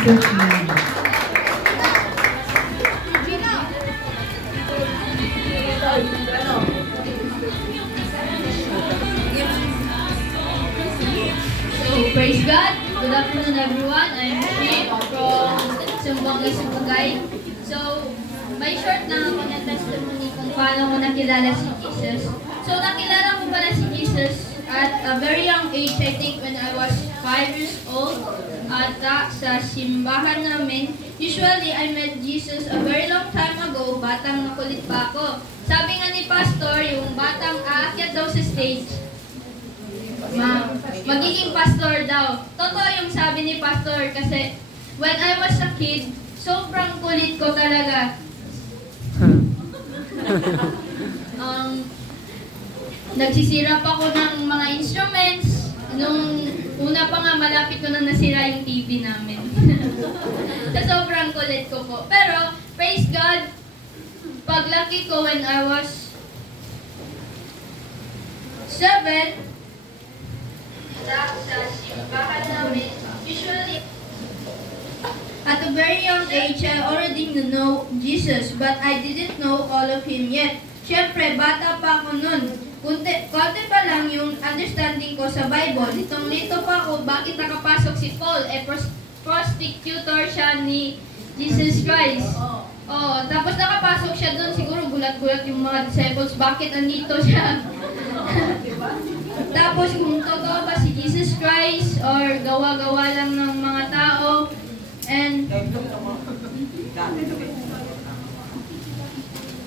Jesus' name. So, praise God. Good afternoon, everyone. I'm Shane from Sumbangay, Sumbangay. So, may short na mga testimony kung paano ko nakilala si Jesus. So, nakilala ko pala si Jesus at a very young age, I think when I was 5 years old. At sa simbahan namin, usually I met Jesus a very long time ago, batang makulit pa ako. Sabi nga ni Pastor, yung batang aakyat daw sa stage, magiging pastor daw. Totoo yung sabi ni Pastor kasi when I was a kid, sobrang kulit ko talaga. Nagsisirap ako ng mga instruments. Nung una pa nga, malapit ko na nasira yung TV namin. Sa sobrang kulit ko po. Pero, praise God, paglaki ko when I was 7, sa simbahan namin, usually, at a very young age, I already know Jesus, but I didn't know all of Him yet. Siyempre, bata pa ako nun. Konti pa lang yung understanding ko sa Bible. Litong-lito pa ako, bakit nakapasok si Paul? Prosecutor siya ni Jesus Christ. Oh, tapos nakapasok siya doon, siguro gulat-gulat yung mga disciples, bakit andito siya? Tapos kung totoo ba si Jesus Christ or gawa-gawa lang ng mga tao, and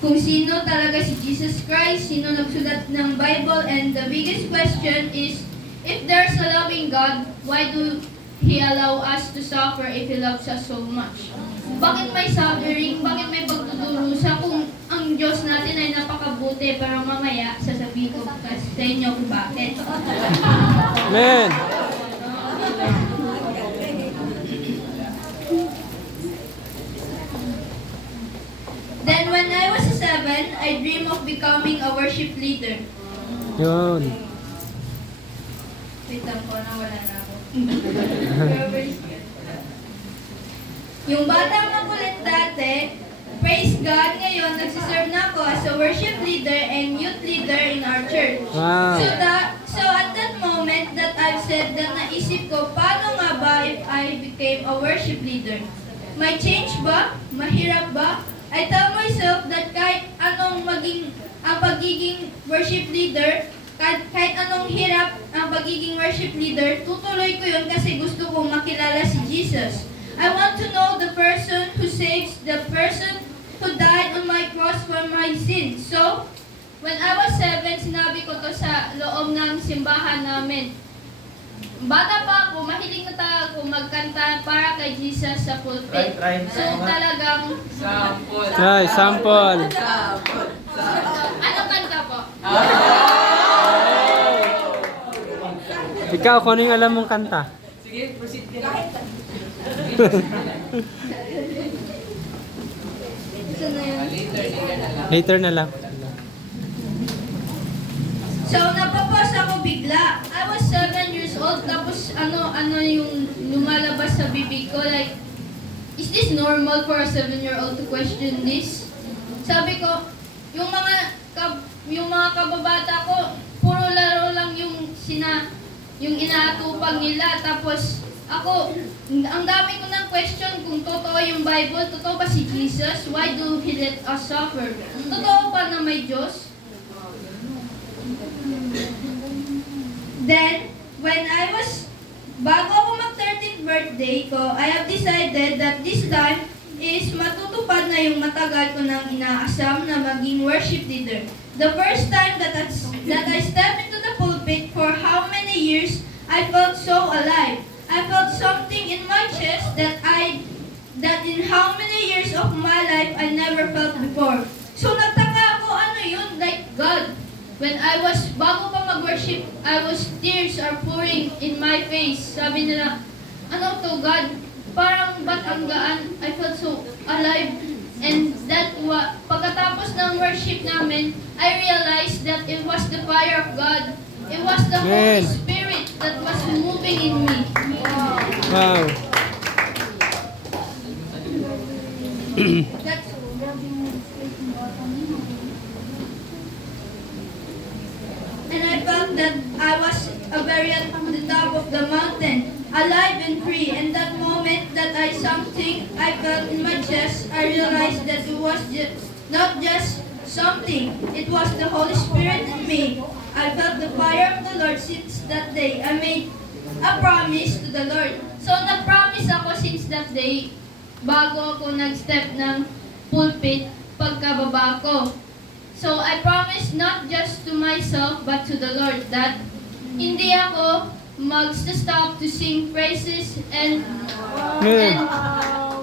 kung sino talaga si Jesus Christ, sino nagsulat ng Bible, and the biggest question is, if there's a loving God, why do He allow us to suffer if He loves us so much? Bakit may suffering? Bakit may pagdudurusa kung ang Diyos natin ay napakabuti? Pero mamaya, sasabihin ko sa inyo kung bakit. Amen. Then when I was 7, I dreamed of becoming a worship leader. Yun. Wait lang po, nawala na ako. Yung batang makulit dati, praise God, ngayon nagsiserve na ako as a worship leader and youth leader in our church. Wow. So at that moment that I've said that naisip ko, paano nga ba if I became a worship leader? May change ba? Mahirap ba? I tell myself that kahit anong maging ang pagiging worship leader, kahit anong hirap ang pagiging worship leader, tutuloy ko yun kasi gusto kong makilala si Jesus. I want to know the person who saves, the person who died on my cross for my sins. So, when I was 7, sinabi ko to sa loob ng simbahan namin. Bata pa ako, mahilig na ako magkanta para kay Jesus sa pulpit. So talagang... Ay, sample. Anong kanta po? Ikaw, kung ano yung alam mong kanta? Sige, proceed ka. Gusto na yun? Later na lang. So napapos ako bigla. I was 7 years old, tapos ano yung lumalabas sa bibig ko, like, is this normal for a 7-year-old to question this? Sabi ko, yung mga kababata ko, puro laro lang yung inaatupag nila, tapos ako, ang dami ko ng question kung totoo yung Bible, totoo ba si Jesus? Why do He let us suffer? Totoo ba na may Diyos? Then, bago ako mag-13th birthday ko, I have decided that this time is matutupad na yung matagal ko nang inaasam na maging worship leader. The first time that I stepped into the pulpit for how many years, I felt so alive. I felt something in my chest that in how many years of my life I never felt before. So nagtaka ako, ano yun? Like God. When bago pa mag-worship, tears are pouring in my face. Sabi nila, ano to God? Parang ba't ang gaan? I felt so alive. And pagkatapos ng worship namin, I realized that it was the fire of God. It was the Holy Spirit that was moving in me. Wow. That's and I felt that I was very at the top of the mountain, alive and free. And that moment that I something I felt in my chest, I realized that it was not just something, it was the Holy Spirit in me. I felt the fire of the Lord since that day. I made a promise to the Lord. So nag-promise ako since that day, bago ako nag-step ng pulpit pagkababa ko. So I promise not just to myself but to the Lord that hindi ako mag-stop to sing praises and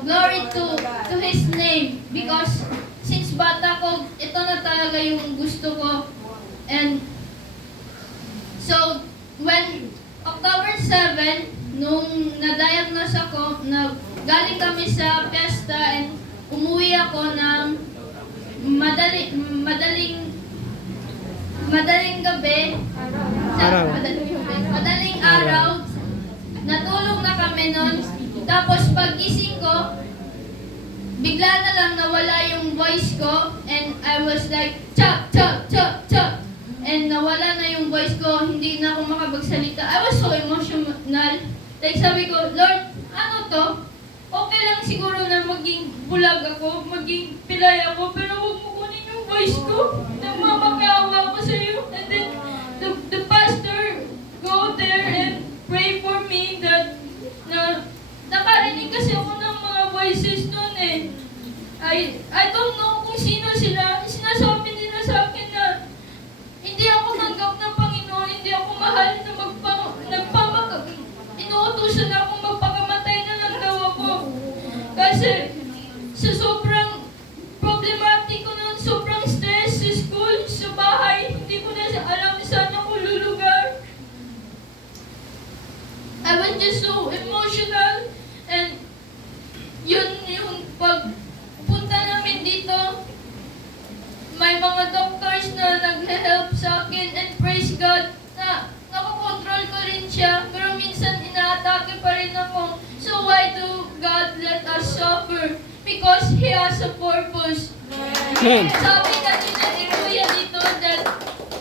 glory to His name, because since bata ko, ito na talaga yung gusto ko. And so when October 7, nung na-diagnose ako, galing kami sa piyesta and umuwi ako ng madaling gabi. Araw. Madaling araw. Natulog na kami nun. Tapos pagising ko, bigla na lang nawala yung voice ko and I was like, chop, chop, chop, chop. And nawala na yung voice ko, hindi na ako makapagsalita. I was so emotional. Like sabi ko, Lord, ano to? Okay lang siguro na maging bulag ako, maging pilay ako, pero huwag mo kunin yung voice ko. Nagmamakaawa ako sa iyo. And then, the pastor go there and pray for me that nakarinig kasi ako ng mga voices noon eh. I don't know kung sino sila. Sinasabi nila sa akin na hindi ako tanggap ng Panginoon, hindi ako mahal na inuutusan akong magpakamatay na lang daw ako. Kasi sa sobrang problematic ko noon, sobrang stress sa school, sa bahay, hindi ko na alam saan ako lulugar. I was just so emotional. And yun yung pagpunta namin dito, may mga doctors na nag-help sa akin, and praise God na nakokontrol ko rin siya, pero minsan inaatake pa rin ako. So why do God let us suffer? Because He has a purpose. Amen. Sabi kanina ni Kuya dito that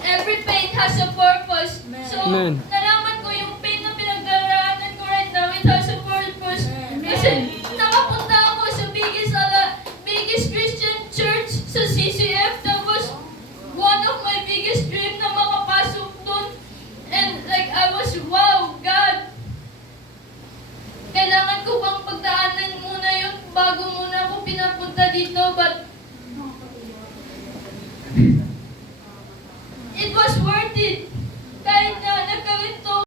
every pain has a purpose. So Amen. nalaman ko yung pain na pinagdaraanan ko right now, it has a purpose. Kasi nakapunta ako sa biggest Christian church sa CCF. That was one of my biggest dream na makapasok doon. And like I was, wow, God, kailangan ko bang pagdaanan muna yun bago muna ako pinapunta dito? But it was worth it.